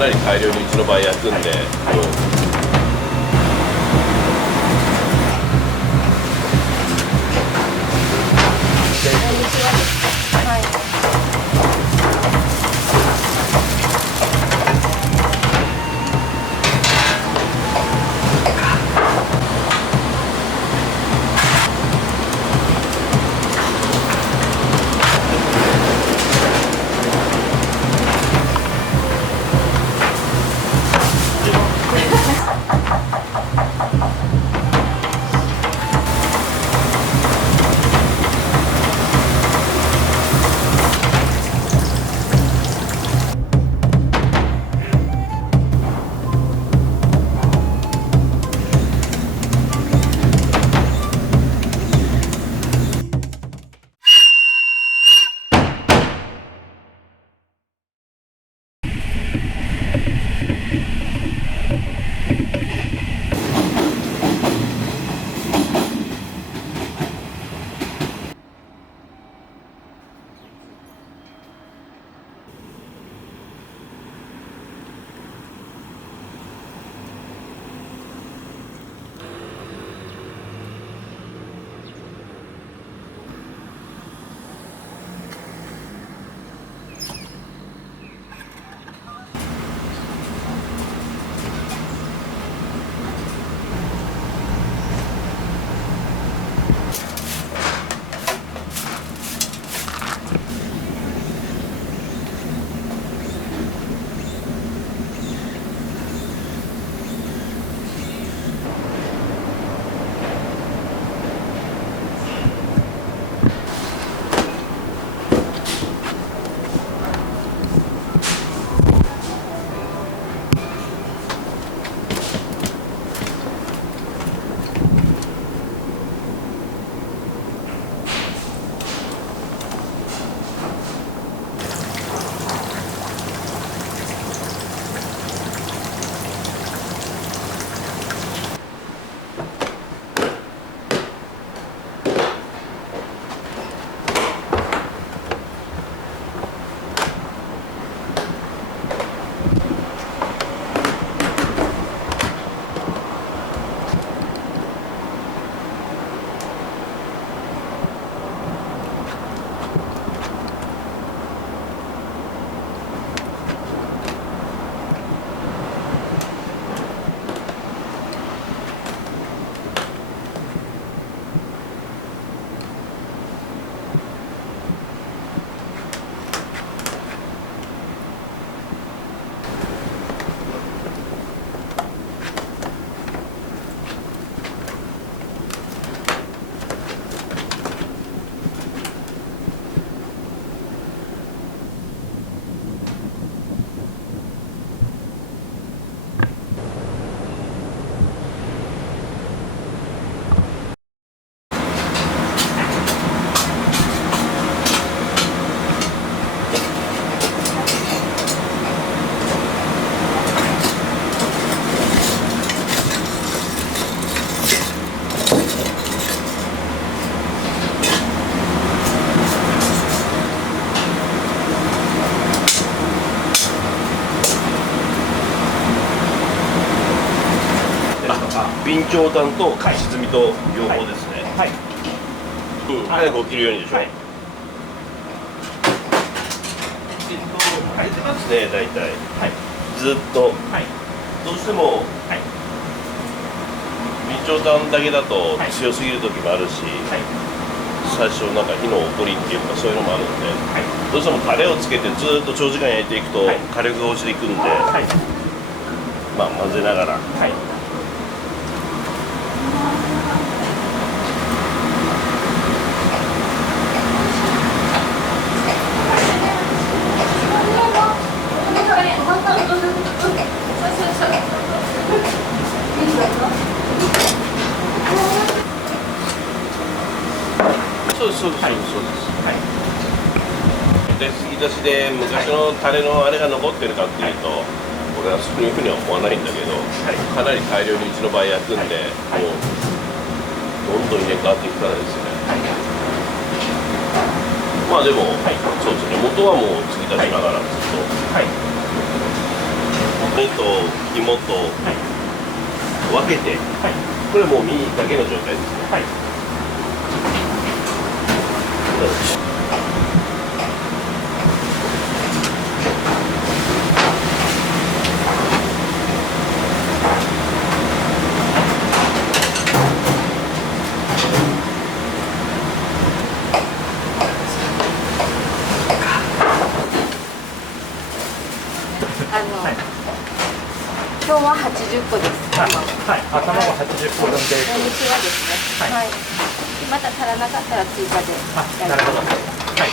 なり大量にうちの場合焼くんで、備長炭とカシスミと両方ですね。はい。早く起きるようにでしょ。はい。入ってますね、大体。はい。ずっと。はい。どうしても。はい。備長炭だけだと強すぎる時もあるし。はい。最初なんか火の起こりっていうかそういうのもあるので。はい。どうしてもタレをつけてずっと長時間焼いていくと火力が落ちていくんで。はい。まあ混ぜながら。はい。そうですそうです、はい、そうです。はい。で継ぎ足しで昔のタレのあれが残ってるかっていうと、俺はそういうふうには思わないんだけど、はい、かなり大量にうちの場合焼くんで、はい、もうどんどん入れ替わっていくからですね。はい、まあでも、はい、そうですね。元はもう継ぎ足しながらずっと。はい。目と肝と分けて、これもう身だけの状態ですね。はい。今日は80個です。はい、頭は80個分で。土日はですね。はい。また足らなかったら追加で。なるほど。はい。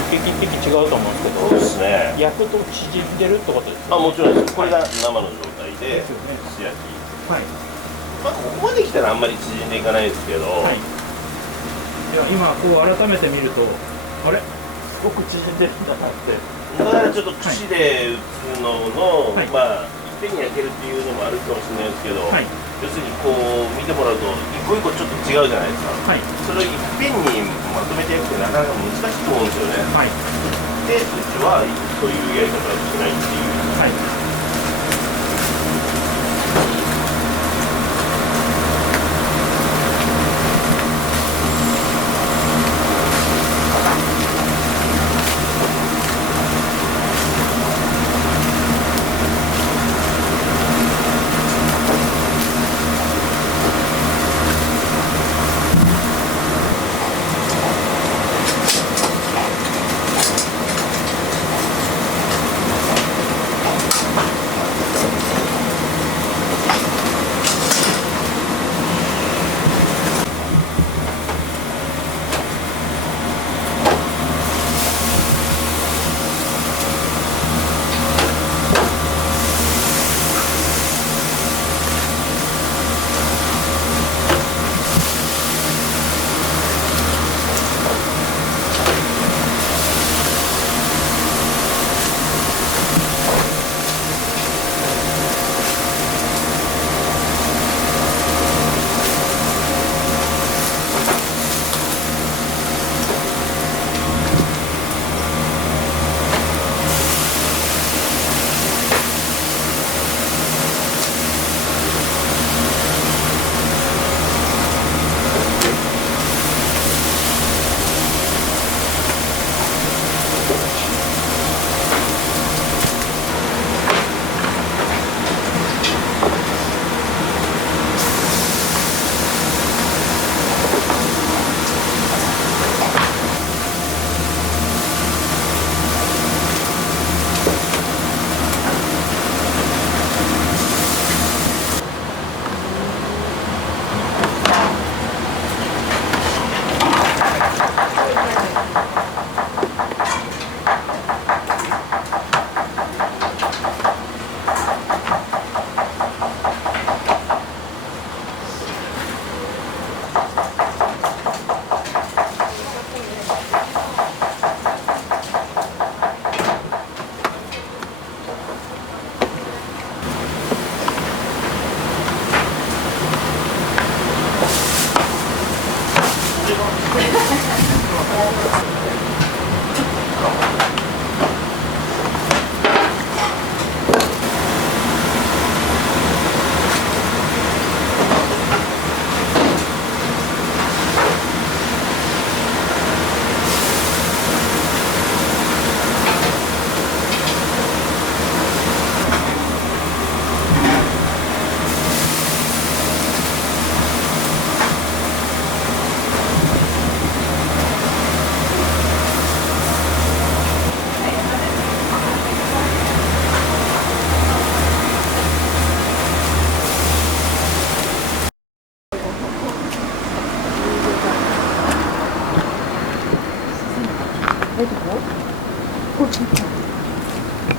一匹一匹違うと思うんですけど、そうですね。焼くと縮んでるってことですか？もちろんです。これが生の状態で素焼き。はい。ここまで来たらあんまり縮んでいかないですけど。はい。いや今こう改めて見ると、あれすごく縮んでるんだなって。だからちょっと串で打つのの、はい、まあいっぺんに焼けるっていうのもあるかもしれないですけど、はい、要するにこう見てもらうと一個一個ちょっと違うじゃないですか。はい、それをいっぺんにまとめて焼くってなかなか難しいと思うんですよね。はい、でうちはそういうやり方をしないっていう。はい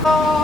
あ